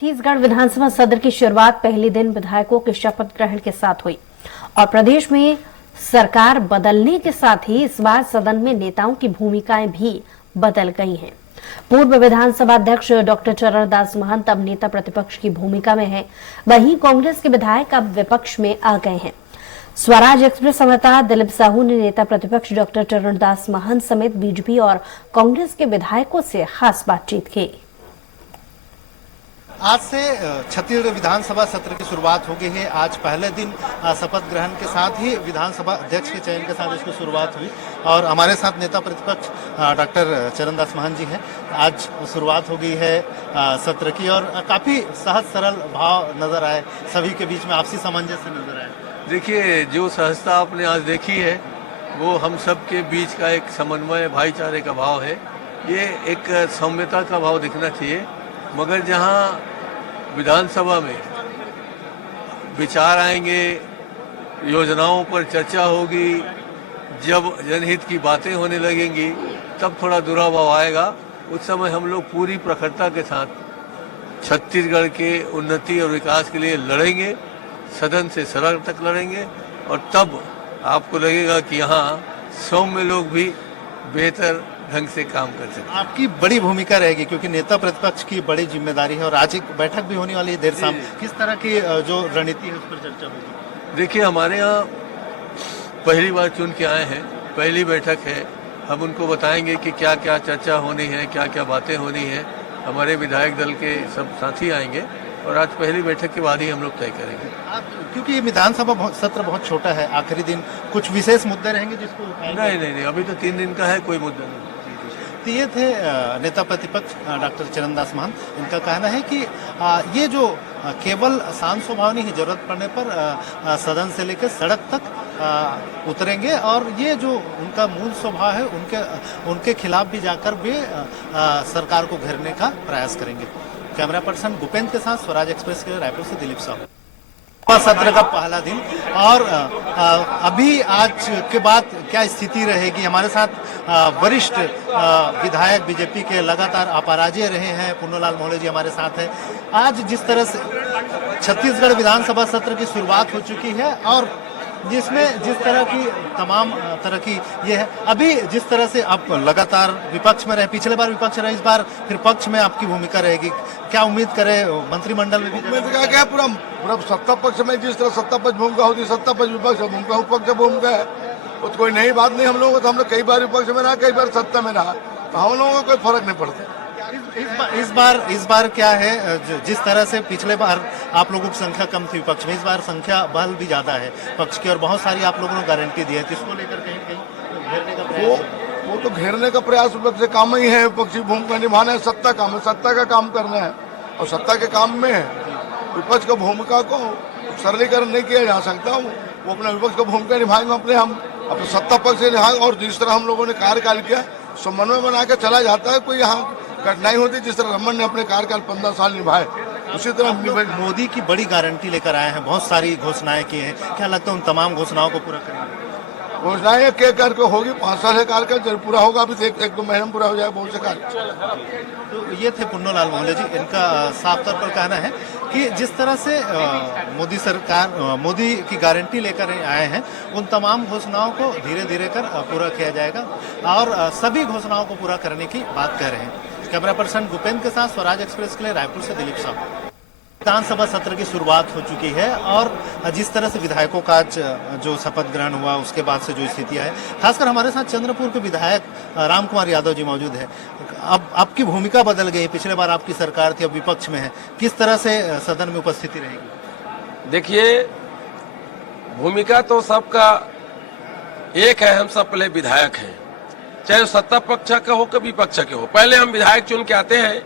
छत्तीसगढ़ विधानसभा सत्र की शुरुआत पहले दिन विधायकों के शपथ ग्रहण के साथ हुई और प्रदेश में सरकार बदलने के साथ ही इस बार सदन में नेताओं की भूमिकाएं भी बदल गई हैं। पूर्व विधानसभा अध्यक्ष डॉक्टर चरणदास महंत अब नेता प्रतिपक्ष की भूमिका में हैं, वहीं कांग्रेस के विधायक अब विपक्ष में आ गए हैं। स्वराज एक्सप्रेस संवाददाता दिलीप साहू ने नेता प्रतिपक्ष डॉक्टर चरणदास महंत समेत बीजेपी और कांग्रेस के विधायकों से खास बातचीत की। आज से छत्तीसगढ़ विधानसभा सत्र की शुरुआत हो गई है। आज पहले दिन शपथ ग्रहण के साथ ही विधानसभा अध्यक्ष के चयन के साथ इसकी शुरुआत हुई और हमारे साथ नेता प्रतिपक्ष डॉक्टर चरणदास महंत जी हैं। आज शुरुआत हो गई है सत्र की और काफी सहज सरल भाव नजर आए, सभी के बीच में आपसी सामंजस्य नजर आए। देखिए, जो सहजता आपने आज देखी है वो हम सब के बीच का एक समन्वय, भाईचारे का भाव है। ये एक सौम्यता का भाव दिखना चाहिए। मगर जहाँ विधानसभा में विचार आएंगे, योजनाओं पर चर्चा होगी, जब जनहित की बातें होने लगेंगी तब थोड़ा दुराभाव आएगा। उस समय हम लोग पूरी प्रखरता के साथ छत्तीसगढ़ के उन्नति और विकास के लिए लड़ेंगे, सदन से सदन तक लड़ेंगे और तब आपको लगेगा कि यहाँ सौम्य लोग भी बेहतर ढंग से काम कर सकते। आपकी बड़ी भूमिका रहेगी क्योंकि नेता प्रतिपक्ष की बड़ी जिम्मेदारी है और आज एक बैठक भी होने वाली है देर शाम। किस तरह की जो रणनीति है उस पर चर्चा होगी? देखिए, हमारे यहाँ पहली बार चुन के आए हैं, पहली बैठक है। हम उनको बताएंगे कि क्या क्या चर्चा होनी है, क्या क्या बातें होनी है। हमारे विधायक दल के सब साथी आएंगे और आज पहली बैठक के बाद ही हम लोग तय करेंगे। क्योंकि ये विधानसभा सत्र बहुत छोटा है, आखिरी दिन कुछ विशेष मुद्दे रहेंगे जिसको नहीं, अभी तो 3 दिन का है, कोई मुद्दा नहीं। तो ये थे नेता प्रतिपक्ष डॉक्टर चरणदास महंत। इनका कहना है कि ये जो केवल शांत स्वभाव नहीं है, जरूरत पड़ने पर सदन से लेकर सड़क तक उतरेंगे और ये जो उनका मूल स्वभाव है उनके खिलाफ भी जाकर भी सरकार को घेरने का प्रयास करेंगे। कैमरा पर्सन भूपेंद्र के साथ स्वराज एक्सप्रेस के रायपुर से दिलीप साहू। सत्र का पहला दिन और अभी आज के बाद क्या स्थिति रहेगी? हमारे साथ वरिष्ठ विधायक बीजेपी के लगातार अपराजय रहे हैं पुन्नूलाल मोहले जी हमारे साथ हैं। आज जिस तरह से छत्तीसगढ़ विधानसभा सत्र की शुरुआत हो चुकी है और जिसमें जिस तरह की तमाम तरह की ये है, अभी जिस तरह से आप लगातार विपक्ष में रहे, पिछले बार विपक्ष रहे, इस बार फिर पक्ष में आपकी भूमिका रहेगी, क्या उम्मीद करें मंत्रिमंडल में भी? उम्मीद क्या पूरा सत्ता पक्ष में जिस तरह सत्ता पक्ष भूमिका होती है, सत्ता पक्ष विपक्ष भूमिका, विपक्ष भूमिका है, तो कोई नई बात नहीं। हम लोगों को तो हमने कई बार विपक्ष में रहा, कई बार सत्ता में रहा, तो हम लोगों को कोई फर्क नहीं पड़ता। इस बार क्या है, जिस तरह से पिछले बार आप लोगों की संख्या कम थी विपक्ष में, इस बार संख्या बल भी ज्यादा है पक्ष की और बहुत सारी आप लोगों ने गारंटी दी है, तो इसको लेकर कहीं घेरने का प्रयास? वो तो घेरने का प्रयास विपक्ष से काम ही है, विपक्षी भूमिका निभाना है। सत्ता काम है, सत्ता का काम करना है और सत्ता के काम में विपक्ष की भूमिका को सरलीकरण नहीं किया जा सकता। वो अपना विपक्ष की भूमिका निभाएंगे, अपने सत्ता पक्ष से निभाएंगे और जिस तरह हम लोगों ने कार्यकाल किया समन्वय बना के चला जाता है। कोई यहाँ कठिनाई होती, जिस तरह रमन ने अपने कार्यकाल 15 साल निभाए उसी तरह मोदी की बड़ी गारंटी लेकर आए हैं, बहुत सारी घोषणाएं की हैं, क्या लगता है उन तमाम घोषणाओं को पूरा करेंगे? घोषणाएं के करके होगी, 5 साल का कार्यकाल जब पूरा होगा, अभी एक 2 महीने में पूरा हो जाएगा बहुत से कार्य। तो ये थे पुन्नूलाल मोहले जी। इनका साफ तौर पर कहना है कि जिस तरह से मोदी सरकार मोदी की गारंटी लेकर आए हैं, उन तमाम घोषणाओं को धीरे धीरे कर पूरा किया जाएगा और सभी घोषणाओं को पूरा करने की बात कह रहे हैं। कैमरा पर्सन भूपेंद्र के साथ स्वराज एक्सप्रेस के लिए रायपुर से दिलीप साहू। विधानसभा सत्र की शुरुआत हो चुकी है और जिस तरह से विधायकों का जो शपथ ग्रहण हुआ उसके बाद से जो स्थितियां है, खासकर हमारे साथ चंद्रपुर के विधायक राम कुमार यादव जी मौजूद है। अब आपकी भूमिका बदल गई, पिछले बार आपकी सरकार थी, अब विपक्ष में है, किस तरह से सदन में उपस्थिति रहेगी? देखिए, भूमिका तो सबका एक है, हम सब पहले विधायक हैं, चाहे सत्ता पक्ष के हो कि विपक्ष के हो। पहले हम विधायक चुन के आते हैं,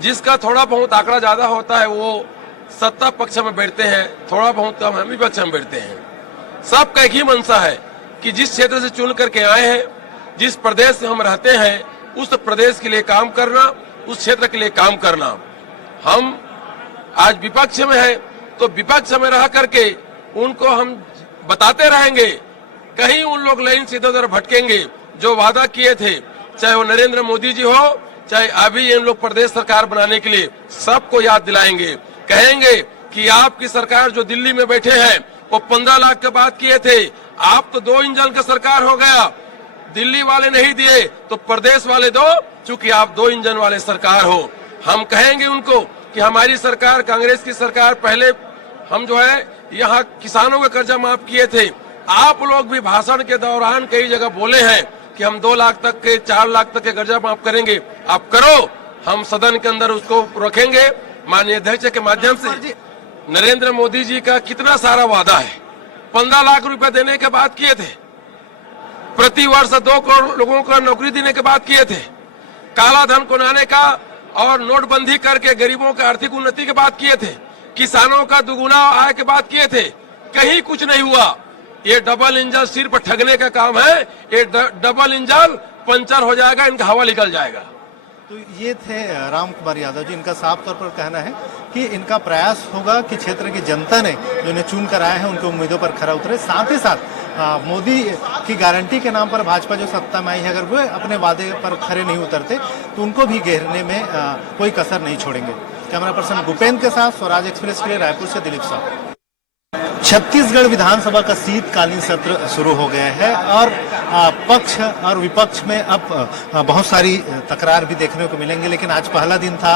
जिसका थोड़ा बहुत आंकड़ा ज्यादा होता है वो सत्ता पक्ष में बैठते हैं, थोड़ा बहुत कम हम विपक्ष में बैठते हैं। सबका एक ही मंशा है कि जिस क्षेत्र से चुन करके आए हैं, जिस प्रदेश से हम रहते हैं, उस प्रदेश के लिए काम करना, उस क्षेत्र के लिए काम करना। हम आज विपक्ष में हैं तो विपक्ष में रह करके उनको हम बताते रहेंगे, कहीं उन लोग लाइन से इधर उधर भटकेंगे। जो वादा किए थे, चाहे वो नरेंद्र मोदी जी हो चाहे अभी इन लोग प्रदेश सरकार बनाने के लिए सबको याद दिलाएंगे, कहेंगे कि आपकी सरकार जो दिल्ली में बैठे हैं वो 15 लाख के बात किए थे, आप तो 2 इंजन का सरकार हो गया, दिल्ली वाले नहीं दिए तो प्रदेश वाले दो, चूंकि आप 2 इंजन वाले सरकार हो। हम कहेंगे उनको कि हमारी सरकार, कांग्रेस की सरकार, पहले हम जो है यहाँ किसानों का कर्जा माफ किए थे, आप लोग भी भाषण के दौरान कई जगह बोले हैं कि हम 2 लाख तक के 4 लाख तक के कर्जा माफ करेंगे, आप करो, हम सदन के अंदर उसको रखेंगे। माननीय अध्यक्ष के माध्यम से नरेंद्र मोदी जी का कितना सारा वादा है, 15 लाख रुपए देने के बाद किए थे, प्रति वर्ष 2 करोड़ लोगों को नौकरी देने के बाद किए थे, काला धन को लाने का और नोटबंदी करके गरीबों की आर्थिक उन्नति के बाद किए थे, किसानों का दुगुना आय के बाद किए थे, कहीं कुछ नहीं हुआ। ये डबल इंजन सिर्फ ठगने का काम है, ये डबल इंजन पंचर हो जाएगा, इनका हवा निकल जाएगा। तो ये थे राम कुमार यादव जी। इनका साफ तौर पर कहना है कि इनका प्रयास होगा कि क्षेत्र की जनता ने जो इन्हें चुन कर आए हैं उनकी उम्मीदों पर खरा उतरे, साथ ही साथ मोदी की गारंटी के नाम पर भाजपा जो सत्ता में आई है, अगर वो अपने वादे पर खरे नहीं उतरते तो उनको भी घेरने में कोई कसर नहीं छोड़ेंगे। कैमरा पर्सन भूपेंद्र के साथ स्वराज एक्सप्रेस के लिए रायपुर से दिलीप साहू। छत्तीसगढ़ विधानसभा का शीतकालीन सत्र शुरू हो गया है और पक्ष और विपक्ष में अब बहुत सारी तकरार भी देखने को मिलेंगे, लेकिन आज पहला दिन था,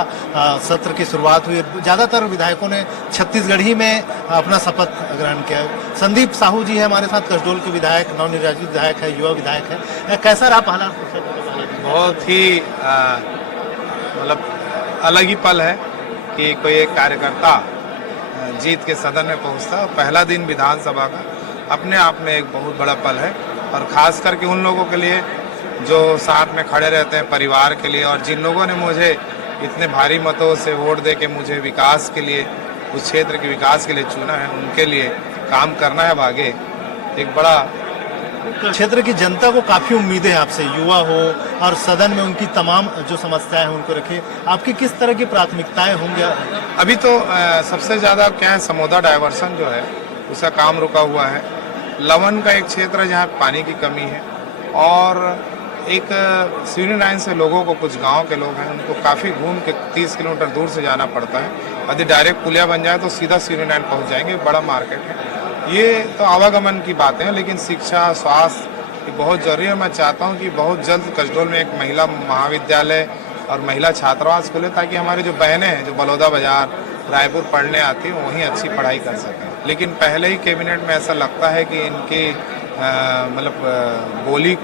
सत्र की शुरुआत हुई। ज्यादातर विधायकों ने छत्तीसगढ़ी में अपना शपथ ग्रहण किया। संदीप साहू जी है हमारे साथ, कसडोल के विधायक, नवनिर्वाचित विधायक है, युवा विधायक है। कैसा रहा पहला? बहुत ही मतलब अलग ही पल है कि कोई एक कार्यकर्ता जीत के सदन में पहुंचता। पहला दिन विधानसभा का अपने आप में एक बहुत बड़ा पल है, और खास करके उन लोगों के लिए जो साथ में खड़े रहते हैं, परिवार के लिए, और जिन लोगों ने मुझे इतने भारी मतों से वोट दे के मुझे विकास के लिए, उस क्षेत्र के विकास के लिए चुना है, उनके लिए काम करना है। आगे एक बड़ा क्षेत्र की जनता को काफी उम्मीदें हैं आपसे, युवा हो और सदन में उनकी तमाम जो समस्याएं हैं उनको रखे, आपकी किस तरह की प्राथमिकताएं होंगी? अभी तो सबसे ज्यादा क्या है, समोदा डायवर्सन जो है उसका काम रुका हुआ है। लवन का एक क्षेत्र है जहाँ पानी की कमी है, और एक सीढ़ी लाइन से लोगों को, कुछ गांव के लोग हैं उनको काफ़ी घूम के 30 किलोमीटर दूर से जाना पड़ता है। यदि डायरेक्ट पुलिया बन जाए तो सीधा सीढ़ी लाइन पहुँच जाएंगे। बड़ा मार्केट है। ये तो आवागमन की बातें हैं, लेकिन शिक्षा, स्वास्थ्य बहुत जरूरी है। मैं चाहता हूँ कि बहुत जल्द कसडोल में एक महिला महाविद्यालय और महिला छात्रावास खुले, ताकि हमारी जो बहनें हैं जो बलौदा बाजार, रायपुर पढ़ने आती हैं, वहीं अच्छी पढ़ाई कर सकें। लेकिन पहले ही कैबिनेट में ऐसा लगता है कि इनकी मतलब बोली,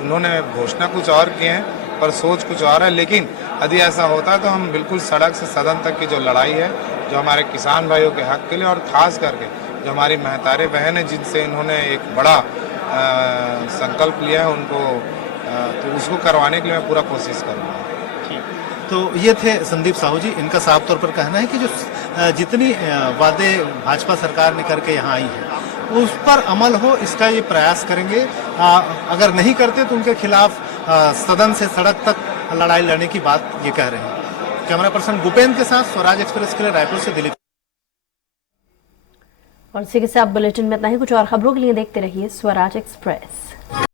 उन्होंने घोषणा कुछ और किए हैं पर सोच कुछ और है। लेकिन यदि ऐसा होता है तो हम बिल्कुल सड़क से सदन तक की जो लड़ाई है, जो हमारे किसान भाइयों के हक के लिए, और खास करके जो हमारी महतारे बहन है जिनसे इन्होंने एक बड़ा संकल्प लिया है, उनको तो उसको करवाने के लिए मैं पूरा कोशिश करूँगा। तो ये थे संदीप साहू जी। इनका साफ तौर पर कहना है कि जो जितनी वादे भाजपा सरकार ने करके यहाँ आई है उस पर अमल हो, इसका ये प्रयास करेंगे। अगर नहीं करते तो उनके खिलाफ सदन से सड़क तक लड़ाई लड़ने की बात ये कह रहे हैं। कैमरा पर्सन भूपेंद्र के साथ स्वराज एक्सप्रेस के लिए रायपुर से दिलीप। और इसी के साथ बुलेटिन में इतना ही। कुछ और खबरों के लिए देखते रहिए स्वराज एक्सप्रेस।